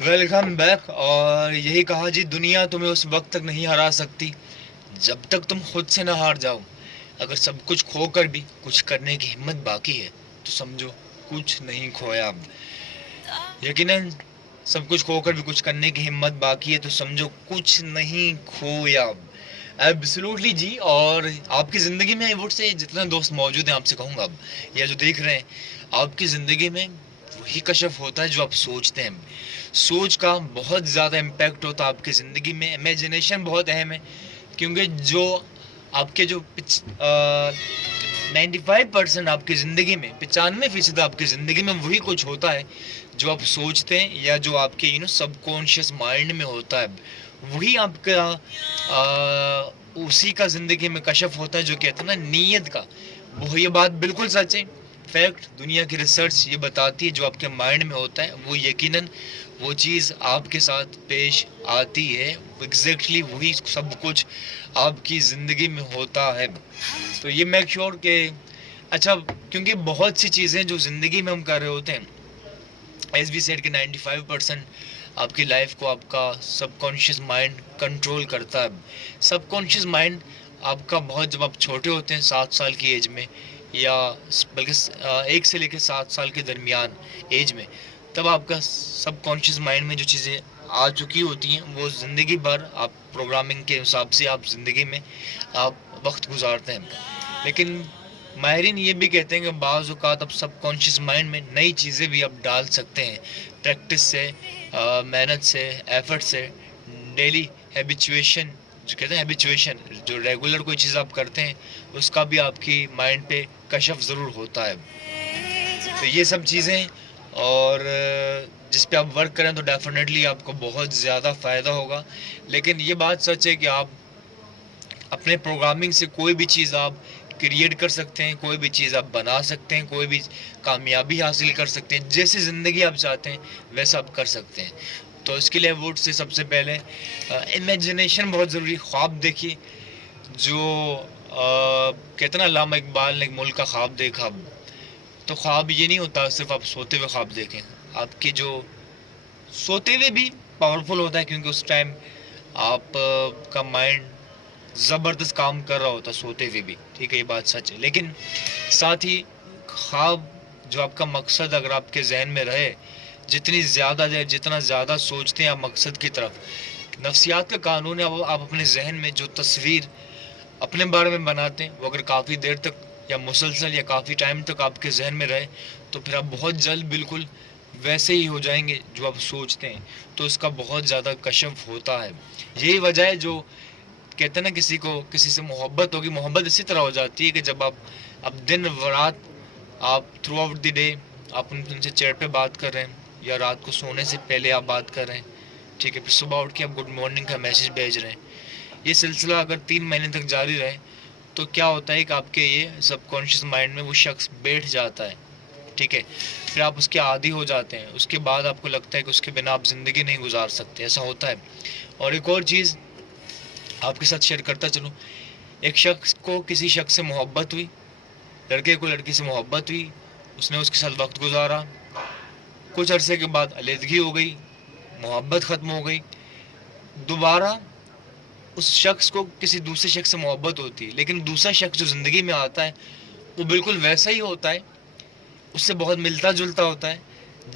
Welcome back. और यही कहा जी, दुनिया तुम्हें उस वक्त तक नहीं हरा सकती जब तक तुम खुद से ना हार जाओ। अगर सब कुछ खोकर भी कुछ करने की हिम्मत बाकी है तो समझो कुछ नहीं खोया अब। यकीनन सब कुछ खोकर भी कुछ करने की हिम्मत बाकी है तो समझो कुछ नहीं खोया अब। एब्सोल्युटली जी। और आपकी ज़िंदगी में वो से जितने दोस्त मौजूद हैं आपसे कहूँगा अब, या जो देख रहे हैं, आपकी ज़िंदगी में वही कशफ होता है जो आप सोचते हैं। सोच का बहुत ज़्यादा इम्पैक्ट होता है आपकी ज़िंदगी में। इमेजिनेशन बहुत अहम है, क्योंकि जो आपके जो 95% आपकी ज़िंदगी में, 95% आपकी ज़िंदगी में वही कुछ होता है जो आप सोचते हैं या जो आपके सबकॉन्शियस माइंड में होता है। वही आपका उसी का ज़िंदगी में कशफ होता है, जो कहते हैं ना नीयत का। वो ये बात बिल्कुल सच है। फैक्ट, दुनिया की रिसर्च ये बताती है जो आपके माइंड में होता है वो यकीनन वो चीज़ आपके साथ पेश आती है। एग्जैक्टली वही सब कुछ आपकी ज़िंदगी में होता है। तो ये मेक श्योर कि अच्छा, क्योंकि बहुत सी चीज़ें जो ज़िंदगी में हम कर रहे होते हैं, एज बी सेड कि 95% आपकी लाइफ को आपका सबकॉन्शियस माइंड कंट्रोल करता है। सबकॉन्शियस माइंड आपका बहुत, जब आप छोटे होते हैं 7 साल की एज में, या बल्कि 1 से लेकर 7 साल के दरमियान एज में, तब आपका सबकॉन्शियस माइंड में जो चीज़ें आ चुकी होती हैं वो ज़िंदगी भर आप प्रोग्रामिंग के हिसाब से आप ज़िंदगी में आप वक्त गुजारते हैं। लेकिन माहिरीन ये भी कहते हैं कि बाज़ औक़ात आप सबकॉन्शियस माइंड में नई चीज़ें भी आप डाल सकते हैं प्रैक्टिस से, मेहनत से, एफर्ट से, डेली हैबिचुएशन, जो कहते हैं हैबिचुएशन, जो रेगुलर कोई चीज़ आप करते हैं उसका भी आपकी माइंड पे कशफ ज़रूर होता है। तो ये सब चीज़ें, और जिस पे आप वर्क करें तो डेफिनेटली आपको बहुत ज़्यादा फ़ायदा होगा। लेकिन ये बात सच है कि आप अपने प्रोग्रामिंग से कोई भी चीज़ आप क्रिएट कर सकते हैं, कोई भी चीज़ आप बना सकते हैं, कोई भी कामयाबी हासिल कर सकते हैं। जैसी ज़िंदगी आप चाहते हैं वैसा आप कर सकते हैं। तो इसके लिए वुड से सबसे पहले इमेजिनेशन बहुत ज़रूरी। ख्वाब देखिए, जो कहते ना अल्लामा इकबाल ने एक मुल्क का ख्वाब देखा। तो ख्वाब ये नहीं होता सिर्फ आप सोते हुए ख्वाब देखें। आपकी जो सोते हुए भी पावरफुल होता है, क्योंकि उस टाइम आप का माइंड ज़बरदस्त काम कर रहा होता सोते हुए भी, ठीक है, ये बात सच है। लेकिन साथ ही ख्वाब, जो आपका मकसद अगर आपके जहन में रहे, जितना ज़्यादा सोचते हैं आप मकसद की तरफ, नफ्सियात का कानून है, आप अपने जहन में जो तस्वीर अपने बारे में बनाते हैं वो अगर काफ़ी देर तक या मुसलसल या काफ़ी टाइम तक आपके जहन में रहे तो फिर आप बहुत जल्द बिल्कुल वैसे ही हो जाएंगे जो आप सोचते हैं। तो इसका बहुत ज़्यादा कशफ होता है। यही वजह है जो कहते हैं ना, किसी से मोहब्बत होगी, मोहब्बत इसी तरह हो जाती है कि जब आप अब दिन रात आप थ्रू आउट द डे आप उनसे चैट पे बात कर रहे हैं, या रात को सोने से पहले आप बात कर रहे हैं, ठीक है, फिर सुबह उठ के आप गुड मॉर्निंग का मैसेज भेज रहे हैं। ये सिलसिला अगर 3 महीने तक जारी रहे तो क्या होता है कि आपके ये सबकॉन्शियस माइंड में वो शख्स बैठ जाता है, ठीक है, फिर आप उसके आदी हो जाते हैं। उसके बाद आपको लगता है कि उसके बिना आप ज़िंदगी नहीं गुजार सकते, ऐसा होता है। और एक और चीज़ आपके साथ शेयर करता चलूँ, एक शख्स को किसी शख्स से मोहब्बत हुई, लड़के को लड़की से मोहब्बत हुई, उसने उसके साथ वक्त गुजारा, कुछ अरसे के बाद अलहदगी हो गई, मोहब्बत ख़त्म हो गई, दोबारा उस शख्स को किसी दूसरे शख्स से मोहब्बत होती है, लेकिन दूसरा शख्स जो ज़िंदगी में आता है वो बिल्कुल वैसा ही होता है, उससे बहुत मिलता जुलता होता है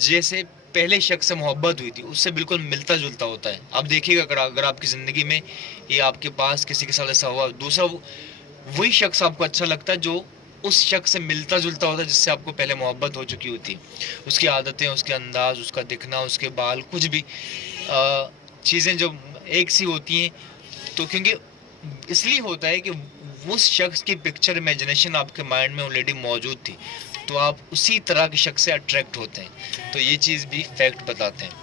जैसे पहले शख्स से मोहब्बत हुई थी, उससे बिल्कुल मिलता जुलता होता है। आप देखिएगा अगर आपकी ज़िंदगी में ये आपके पास किसी के साथ ऐसा हुआ, दूसरा वही शख्स आपको अच्छा लगता है जो उस शख्स से मिलता जुलता होता है जिससे आपको पहले मोहब्बत हो चुकी होती। उसकी आदतें, उसके अंदाज़, उसका दिखना, उसके बाल, कुछ भी चीज़ें जो एक सी होती हैं। तो क्योंकि इसलिए होता है कि उस शख्स की पिक्चर इमेजिनेशन आपके माइंड में ऑलरेडी मौजूद थी, तो आप उसी तरह के शख्स से अट्रैक्ट होते हैं। तो ये चीज़ भी फैक्ट बताते हैं।